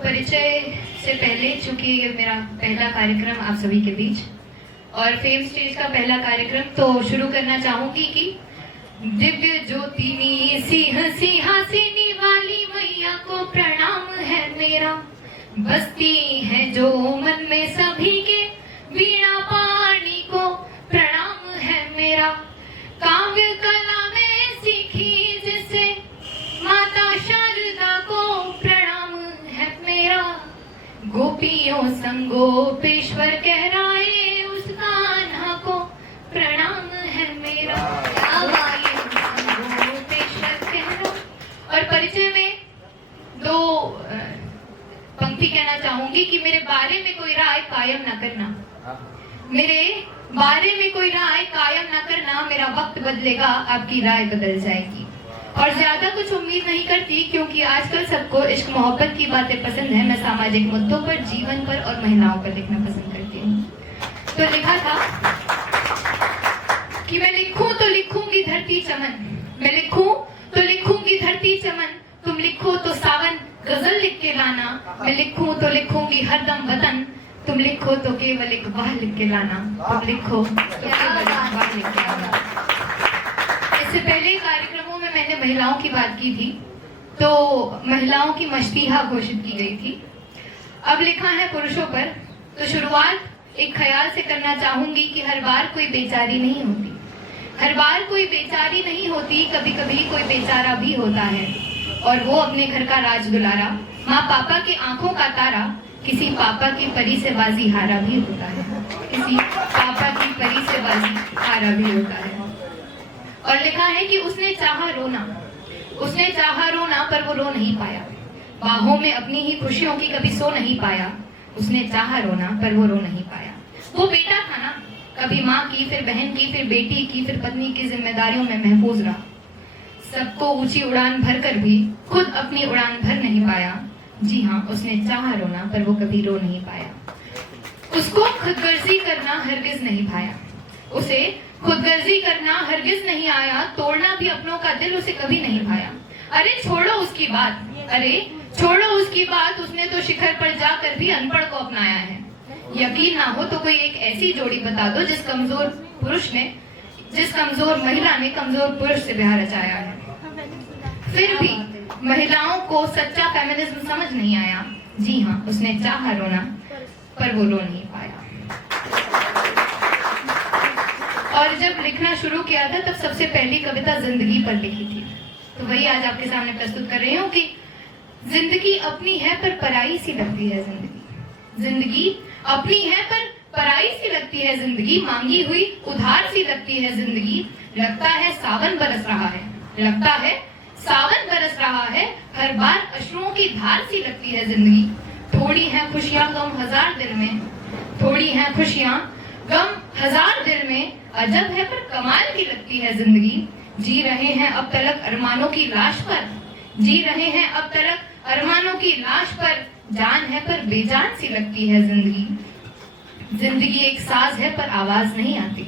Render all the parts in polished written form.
परिचय से पहले, चूंकि ये मेरा पहला कार्यक्रम आप सभी के बीच और फेम स्टेज का पहला कार्यक्रम, तो शुरू करना चाहूंगी कि दिव्य ज्योतिनी सिंहासनी वाली मैया को प्रणाम है मेरा। बसती है जो मन में सभी के, वीणा पाणी को प्रणाम है मेरा। काव्य कला में सीखी जिसे, माता शारदा को प्रणाम है मेरा। गोपियों संगोपेश्वर कहराए उस कान्हा को प्रणाम है मेरा। संगोपेश्वर कहरा। और परिचय में दो पंक्ति कहना चाहूंगी कि मेरे बारे में कोई राय कायम ना करना, मेरे बारे में कोई राय कायम ना करना। मेरा वक्त बदलेगा, आपकी राय बदल जाएगी। और ज्यादा कुछ उम्मीद नहीं करती, क्योंकि आजकल सबको इश्क मोहब्बत की बातें पसंद है। मैं सामाजिक मुद्दों पर, जीवन पर और महिलाओं पर लिखना पसंद करती हूँ। तो लिखा था कि मैं लिखूं तो लिखूंगी धरती चमन, मैं लिखूं तो लिखूंगी धरती चमन। तुम लिखो तो सावन गजल लिख के लाना। मैं लिखूं तो लिखूंगी हरदम वतन, तुम लिखो तो केवल एक वाह लिख के लाना। तुम लिखो तो केवल एक वाह लिख के लाना। इससे पहले कार्यक्रमों में मैंने महिलाओं की बात की थी, तो महिलाओं की मशतीहा घोषित की गई थी। अब लिखा है पुरुषों पर, तो शुरुआत एक ख्याल से करना चाहूंगी कि हर बार कोई बेचारी नहीं होती, हर बार कोई बेचारी नहीं होती। कभी कभी कोई बेचारा भी होता है, और वो अपने घर का राज दुलारा, माँ पापा की आंखों का तारा, किसी पापा की परी से बाजी हारा भी होता है, किसी पापा की परी से बाजी हारा भी होता है। और लिखा है कि उसने चाहा रोना, उसने चाहा रोना पर वो रो नहीं पाया। बाहों में अपनी ही खुशियों की कभी सो नहीं पाया। उसने चाहा रोना पर वो रो नहीं पाया। वो बेटा था ना, कभी माँ की, फिर बहन की, फिर बेटी की, फिर पत्नी की जिम्मेदारियों में महफूज रहा। सबको ऊंची उड़ान भरकर भी खुद अपनी उड़ान भर नहीं पाया। जी हाँ, उसने चाहा रोना पर वो कभी रो नहीं पाया। उसको खुदगर्जी करना हरगिज नहीं भाया, उसे खुदगर्जी करना हरगिज नहीं आया। तोड़ना भी अपनों का दिल उसे कभी नहीं भाया। अरे छोड़ो उसकी बात, अरे छोड़ो उसकी बात, उसने तो शिखर पर जाकर भी अनपढ़ को अपनाया है। यकीन ना हो तो कोई एक ऐसी जोड़ी बता दो जिस कमजोर महिला ने कमजोर पुरुष से ब्याह रचाया है। फिर भी महिलाओं को सच्चा फेमिनिज्म समझ नहीं आया। जी हाँ, उसने चाहा रोना पर वो रो नहीं पाया। और जब लिखना शुरू किया था तब सबसे पहली कविता जिंदगी पर लिखी थी, तो वही आज आपके सामने प्रस्तुत कर रही हूँ कि जिंदगी अपनी है पर पराई सी लगती है। जिंदगी अपनी है पर पराई सी लगती है। जिंदगी मांगी हुई उधार सी लगती है। जिंदगी लगता है सावन बरस रहा है, लगता है सावन बरस रहा है। हर बार अश्रुओं की धार सी लगती है जिंदगी। थोड़ी है खुशियां गम हजार दिल में, थोड़ी है खुशियां गम हजार दिल में। अजब है पर कमाल की लगती है जिंदगी। जी रहे हैं अब तलक अरमानों की लाश पर, जी रहे हैं अब तलक अरमानों की लाश पर। जान है पर बेजान सी लगती है जिंदगी। जिंदगी एक साज है पर आवाज नहीं आती।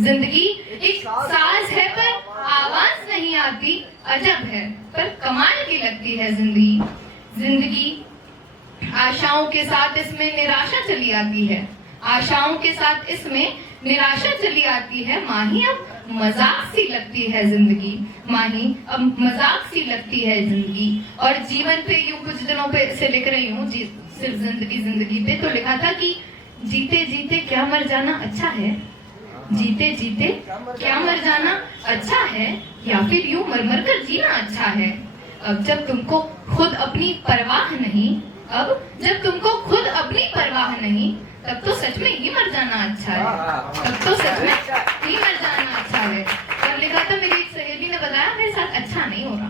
जिंदगी एक साज है पर आवाज नहीं आती। अजब है पर कमाल की लगती है जिंदगी। जिंदगी आशाओं के साथ इसमें निराशा चली आती है। आशाओं के साथ इसमें निराशा चली आती है। माही अब मजाक सी लगती है जिंदगी। माही अब मजाक सी लगती है जिंदगी। और जीवन पे यूं कुछ दिनों पे से लिख रही हूँ, सिर्फ जिंदगी पे। तो लिखा था कि जीते जीते क्या मर जाना अच्छा है, जीते जीते क्या मर जाना अच्छा है, या फिर यूं मर मर कर जीना अच्छा है। अब जब तुमको खुद अपनी परवाह नहीं, अब जब तुमको खुद अपनी परवाह नहीं, तब तो सच में ही मर जाना अच्छा है। तब तो सच में ही मर जाना अच्छा है। तब लिखा था, मेरी एक सहेली ने बताया मेरे साथ अच्छा नहीं हो रहा।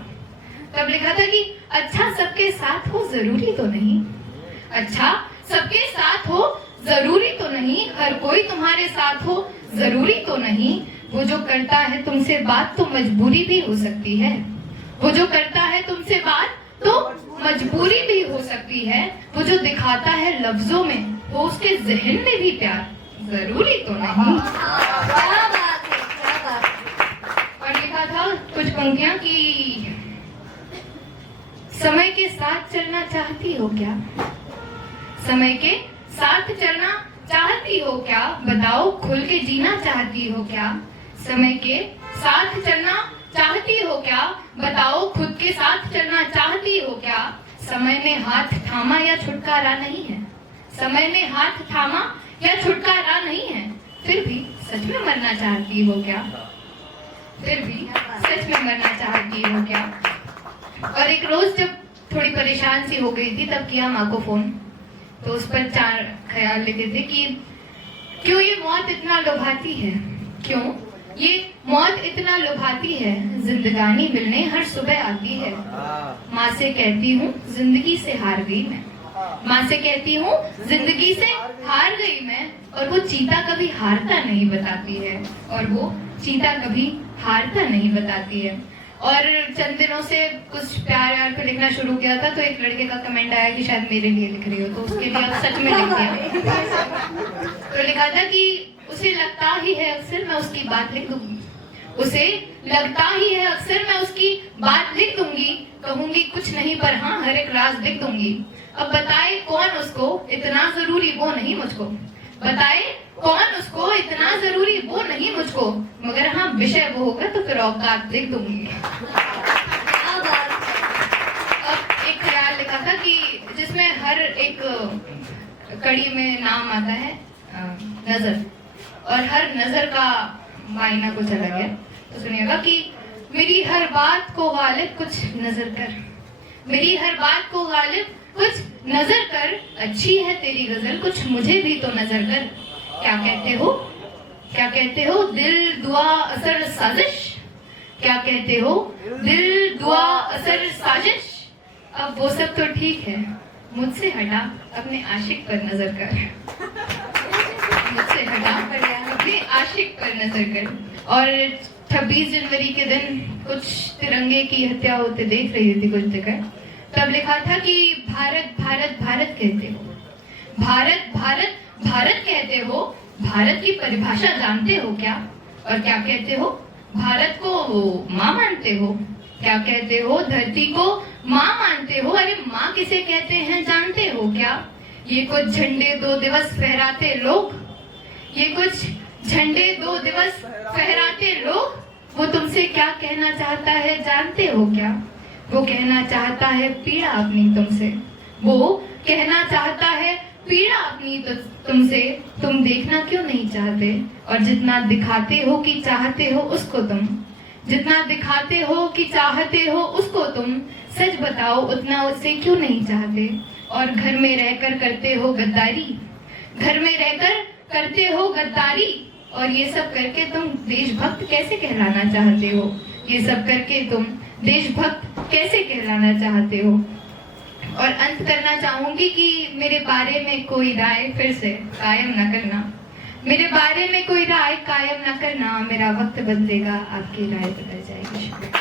तब लिखा था कि अच्छा सबके साथ हो जरूरी तो नहीं, अच्छा सबके साथ हो जरूरी तो नहीं। हर कोई तुम्हारे साथ हो जरूरी तो नहीं। वो जो करता है तुमसे बात तो मजबूरी भी हो सकती है। वो जो करता है तुमसे बात तो मजबूरी भी हो सकती है। वो जो दिखाता है लफ्जों में, वो उसके जहन में भी प्यार जरूरी तो नहीं। और लिखा था कुछ पंक्तियां कि समय के साथ चलना चाहती हो क्या? समय के साथ चलना चाहती हो क्या? बताओ खुल के जीना चाहती हो क्या? समय के साथ चलना चाहती हो क्या? बताओ खुद के साथ चलना चाहती हो क्या? समय ने हाथ थामा या छुटकारा नहीं है, समय ने हाथ थामा या छुटकारा नहीं है, फिर भी सच में मरना चाहती हो क्या? फिर भी सच में मरना चाहती हो क्या? और एक रोज जब थोड़ी परेशान सी हो गई थी तब किया माँ को फोन, तो उस पर 4 ख्याल लिखे थे कि क्यों ये मौत इतना लुभाती है, क्यों ये मौत इतना लुभाती है, जिंदगानी मिलने हर सुबह आती है। माँ से कहती हूँ जिंदगी से हार गई मैं, माँ से कहती हूँ जिंदगी से हार गई मैं, और वो चीता कभी हारता नहीं बताती है, और वो चीता कभी हारता नहीं बताती है। और चंद दिनों से कुछ प्यार यार पे लिखना शुरू किया था, तो एक लड़के का कमेंट आया कि शायद मेरे लिए लिख रही हो, तो उसके लिए अब सच में लिख दिया। तो लिखा था कि उसे लगता ही है अक्सर मैं उसकी बात लिख दूंगी, उसे लगता ही है अक्सर मैं उसकी बात लिख दूंगी, कहूंगी कुछ नहीं पर हाँ हर एक राज लिख दूंगी। अब बताए कौन उसको इतना जरूरी वो नहीं मुझको, बताए कौन उसको इतना जरूरी वो नहीं मुझको, मगर हाँ विषय वो होगा तो फिर औकात लिख दूंगी। अब एक ख्याल लिखा था कि जिसमें हर एक कड़ी में नाम आता है नजर, और हर नजर का मायना कुछ अलग है। तो सुनिएगा कि मेरी हर बात को गालिब कुछ नजर कर, मेरी हर बात को गालिब कुछ नजर कर, अच्छी है तेरी गजल कुछ मुझे भी तो नजर कर। क्या कहते हो, क्या कहते हो दिल दुआ असर साजिश, क्या कहते हो दिल दुआ असर साजिश। अब वो सब तो ठीक है, मुझसे हटा अपने आशिक पर नजर कर, मुझसे हटा अपने आशिक पर नजर कर। और 26 जनवरी के दिन कुछ तिरंगे की हत्या होते देख रही थी कुछ जगह, तब लिखा था कि भारत भारत भारत कहते हो, भारत भारत भारत कहते हो, भारत की परिभाषा जानते हो क्या? और क्या कहते हो भारत को माँ मानते हो, क्या कहते हो धरती को माँ मानते हो। अरे माँ किसे कहते हैं जानते हो क्या? ये कुछ झंडे 2 दिवस फहराते लोग, ये कुछ झंडे 2 दिवस फहराते लोग, वो तुमसे क्या कहना चाहता है जानते हो क्या? वो कहना चाहता है पीड़ा अपनी तुमसे, वो कहना चाहता है पीड़ा अपनी तो तुमसे, तुम देखना क्यों नहीं चाहते? और जितना दिखाते हो कि चाहते हो उसको तुम, जितना दिखाते हो कि चाहते हो उसको तुम, सच बताओ उतना उससे क्यों नहीं चाहते? और घर में रहकर करते हो गद्दारी, घर में रहकर करते हो गद्दारी, और ये सब करके तुम देशभक्त कैसे कहलाना चाहते हो? ये सब करके तुम देशभक्त कैसे कहलाना चाहते हो? और अंत करना चाहूंगी कि मेरे बारे में कोई राय फिर से कायम न करना, मेरे बारे में कोई राय कायम न करना, मेरा वक्त बदलेगा आपकी राय बदल जाएगी। शुक्रिया।